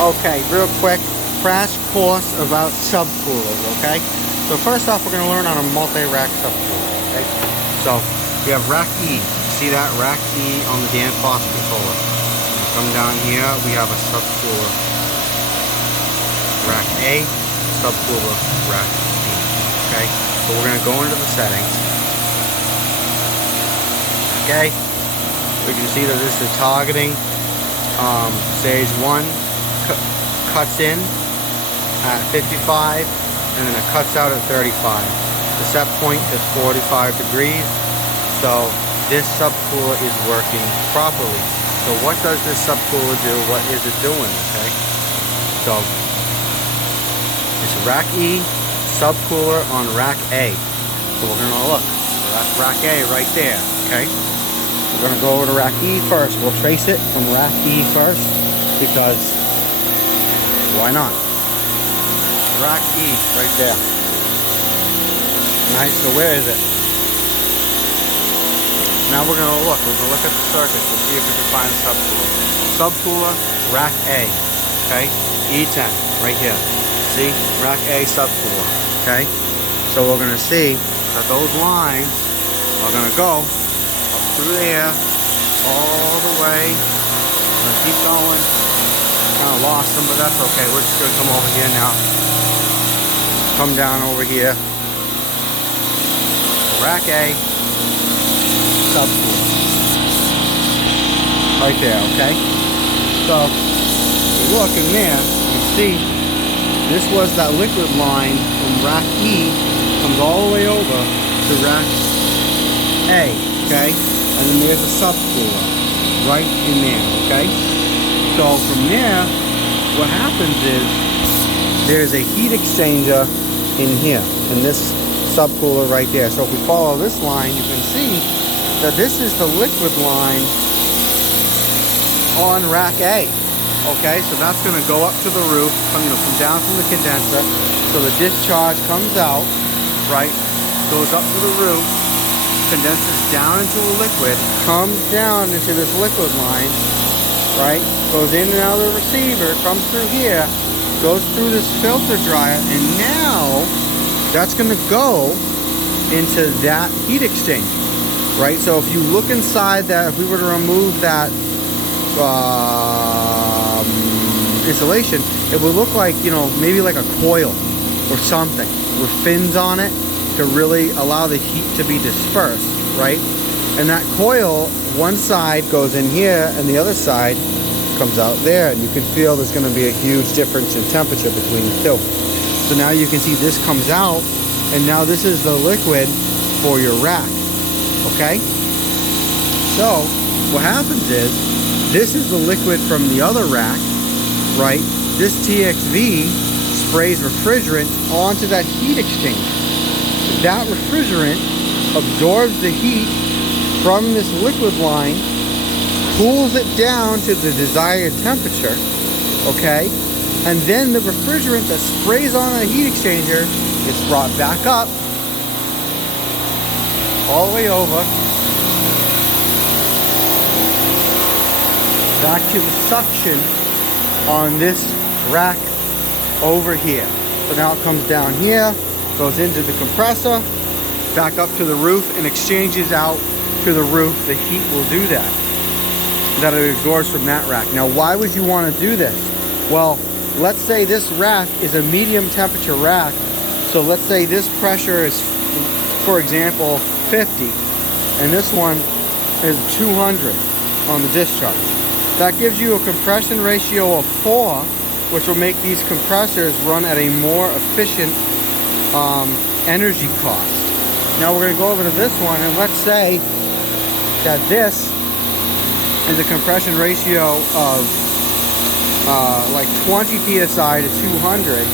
Okay, real quick, crash course about subcoolers, okay? So first off, we're going to learn on a multi-rack subcooler, okay? So, we have rack E. See that? Rack E on the Danfoss controller. Come down here, we have a subcooler. Rack A, subcooler, rack B, okay? So we're going to go into the settings. Okay? We can see that this is targeting stage 1 cuts in at 55 and then it cuts out at 35. The set point is 45 degrees, so this subcooler is working properly. So what does this subcooler do? What is it doing? Okay, so it's rack E subcooler on rack A. So we're gonna look. So that's rack A right there. Okay. We're going to go over to rack E first. We'll trace it from rack E first because why not? Rack E right there. Alright, so where is it? Now we're going to look. We're going to look at the circuits. We'll see if we can find a subcooler. Subcooler, rack A. Okay? E10 right here. See? Rack A subcooler. Okay? So we're going to see that those lines are going to go through there, all the way. I'm gonna keep going. Kind of lost them, but that's okay. We're just gonna come over here now. Come down over here. Rack A, subcooler. Right there, okay? So, you look in there, you see, this was that liquid line from rack E, comes all the way over to rack A, okay? And then there's a subcooler right in there, okay? So from there, what happens is there's a heat exchanger in here, in this subcooler right there. So if we follow this line, you can see that this is the liquid line on rack A, okay? So that's gonna go up to the roof, come down from the condenser. So the discharge comes out, right? Goes up to the roof, condenses down into a liquid, comes down into this liquid line, right? Goes in and out of the receiver, comes through here, goes through this filter dryer, and now that's going to go into that heat exchanger, right? So if you look inside that, if we were to remove that insulation, it would look like, maybe like a coil or something with fins on it, to really allow the heat to be dispersed, right? And that coil, one side goes in here and the other side comes out there, and you can feel there's going to be a huge difference in temperature between the two. So now you can see this comes out, and now this is the liquid for your rack, okay? So what happens is, this is the liquid from the other rack, right? This TXV sprays refrigerant onto that heat exchanger. That refrigerant absorbs the heat from this liquid line, cools it down to the desired temperature, okay? And then the refrigerant that sprays on the heat exchanger is brought back up, all the way over, back to the suction on this rack over here. So now it comes down here, goes into the compressor, back up to the roof, and exchanges out to the roof. The heat will do that it absorbs from that rack. Now, why would you want to do this? Well, let's say this rack is a medium temperature rack. So let's say this pressure is, for example, 50, and this one is 200 on the discharge. That gives you a compression ratio of 4, which will make these compressors run at a more efficient energy cost. Now we're going to go over to this one, and let's say that this is a compression ratio of like 20 psi to 200.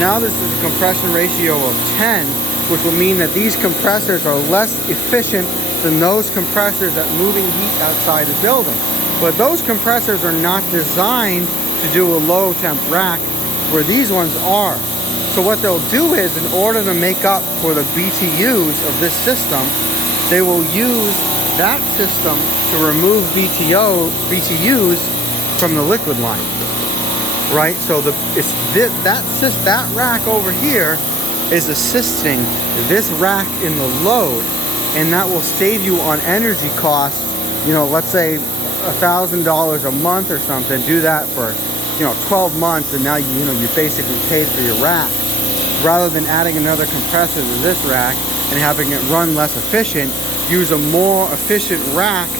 Now this is a compression ratio of 10, which will mean that these compressors are less efficient than those compressors that moving heat outside the building. But those compressors are not designed to do a low temp rack, where these ones are. So what they'll do is, in order to make up for the BTUs of this system, they will use that system to remove BTUs from the liquid line. right? So that rack over here is assisting this rack in the load, and that will save you on energy costs. You know, let's say $1,000 a month or something. Do that for 12 months, and now you basically paid for your rack, rather than adding another compressor to this rack and having it run less efficient. Use a more efficient rack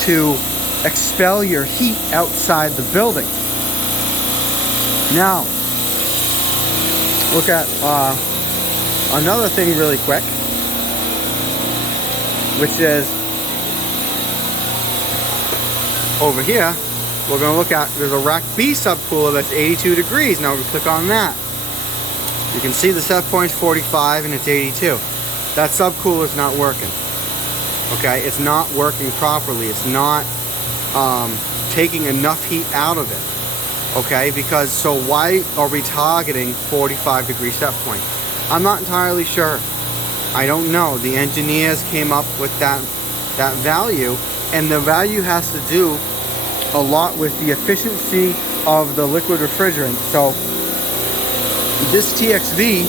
to expel your heat outside the building. Now, look at another thing really quick, which is over here. We're going to look at, there's a rack B subcooler that's 82 degrees. Now we click on that. You can see the set point's 45 and it's 82. That subcooler is not working. Okay, it's not working properly. It's not taking enough heat out of it. Okay, because so why are we targeting 45 degree set point? I'm not entirely sure. I don't know. The engineers came up with that value, and the value has to do a lot with the efficiency of the liquid refrigerant. So this TXV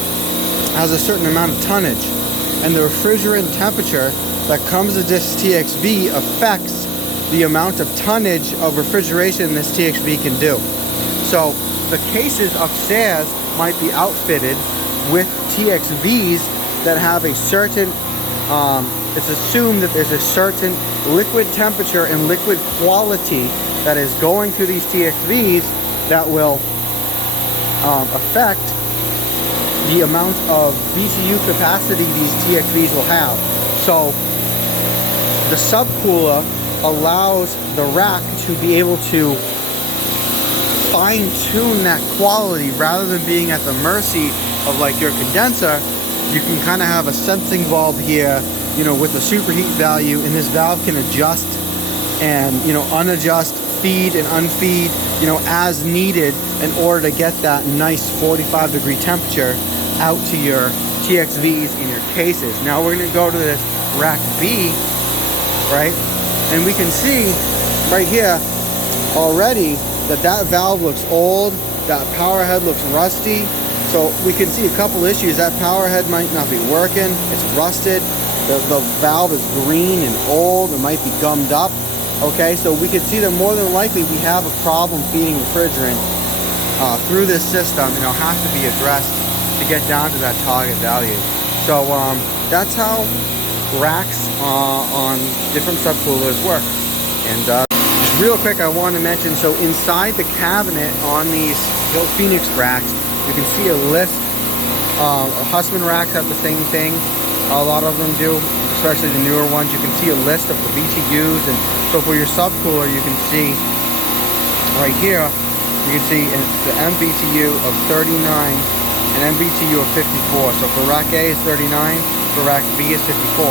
has a certain amount of tonnage, and the refrigerant temperature that comes with this TXV affects the amount of tonnage of refrigeration this TXV can do. So the cases upstairs might be outfitted with TXVs that have a certain, it's assumed that there's a certain liquid temperature and liquid quality that is going through these TXVs that will affect the amount of BTU capacity these TXVs will have. So the subcooler allows the rack to be able to fine-tune that quality rather than being at the mercy of like your condenser. You can kind of have a sensing valve here, with the superheat value, and this valve can adjust and unadjust, feed and unfeed, as needed in order to get that nice 45 degree temperature out to your TXVs in your cases. Now we're going to go to this rack B, right? And we can see right here already that valve looks old, that power head looks rusty. So we can see a couple issues. That power head might not be working, it's rusted, the valve is green and old, it might be gummed up. Okay, so we can see that more than likely we have a problem feeding refrigerant through this system, and it'll have to be addressed to get down to that target value. So that's how racks on different subcoolers work. And just real quick, I want to mention, so inside the cabinet on these Hill Phoenix racks, you can see a list. Husband racks have the same thing. A lot of them do, especially the newer ones. You can see a list of the BTUs, and so for your subcooler, you can see right here, you can see the MBTU of 39 and MBTU of 54. So for rack A is 39, for rack B is 54.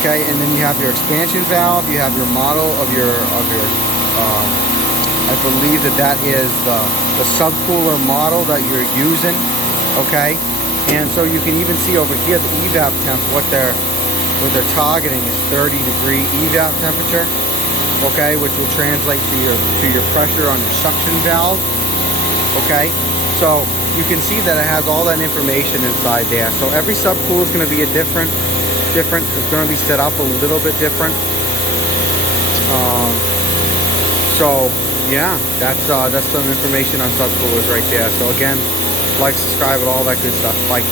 Okay, and then you have your expansion valve, you have your model of your I believe that is the subcooler model that you're using. Okay, and so you can even see over here the evap temp, what they're targeting is 30 degree evap temperature. Okay, which will translate to your pressure on your suction valve. Okay, so you can see that it has all that information inside there. So every subcooler is going to be different. It's going to be set up a little bit different. So yeah, that's some information on subcoolers right there. So again, like, subscribe, and all that good stuff. Bye.